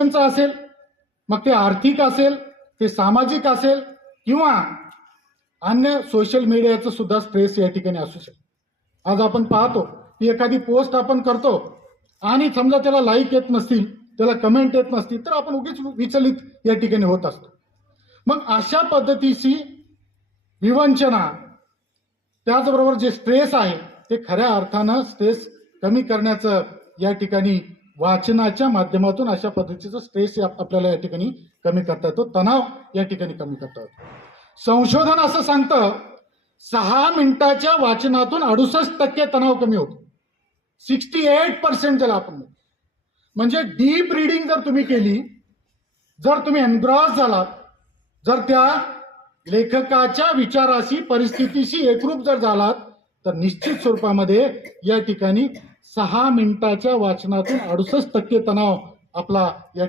असेल, मग ते आर्थिक असेल, ते सामाजिक असेल किंवा अन्य सोशल मीडियाचं सुद्धा स्ट्रेस या ठिकाणी असू शकतो। आज आपण पाहतो की एखादी पोस्ट आपण करतो आणि समजा त्याला लाईक येत नसतील, त्याला कमेंट येत नसतील, तर आपण उगीच विचलित या ठिकाणी होत असतो। मग अशा पद्धतीची विवंचना, त्याचबरोबर जे स्ट्रेस आहे ते खऱ्या अर्थानं स्ट्रेस कमी करण्याचं या ठिकाणी वाचनाच्या माध्यमातून अशा पद्धतीचं स्ट्रेस आपल्याला या ठिकाणी कमी करता येतो, तणाव या ठिकाणी कमी करता येतो। संशोधन असं सांगतं 6 मिनिटाच्या वाचनातून 68% तणाव कमी होतो। 68% ज्याला आपण म्हणतो, म्हणजे डीप रिडिंग जर तुम्ही केली, जर तुम्ही एनग्रॉस झालात, जर त्या लेखकाच्या विचाराशी परिस्थितीशी एकरूप जर झालात, तर निश्चित स्वरूपामध्ये या ठिकाणी 6 मिनिटाच्या वाचनातून 68% तणाव आपला या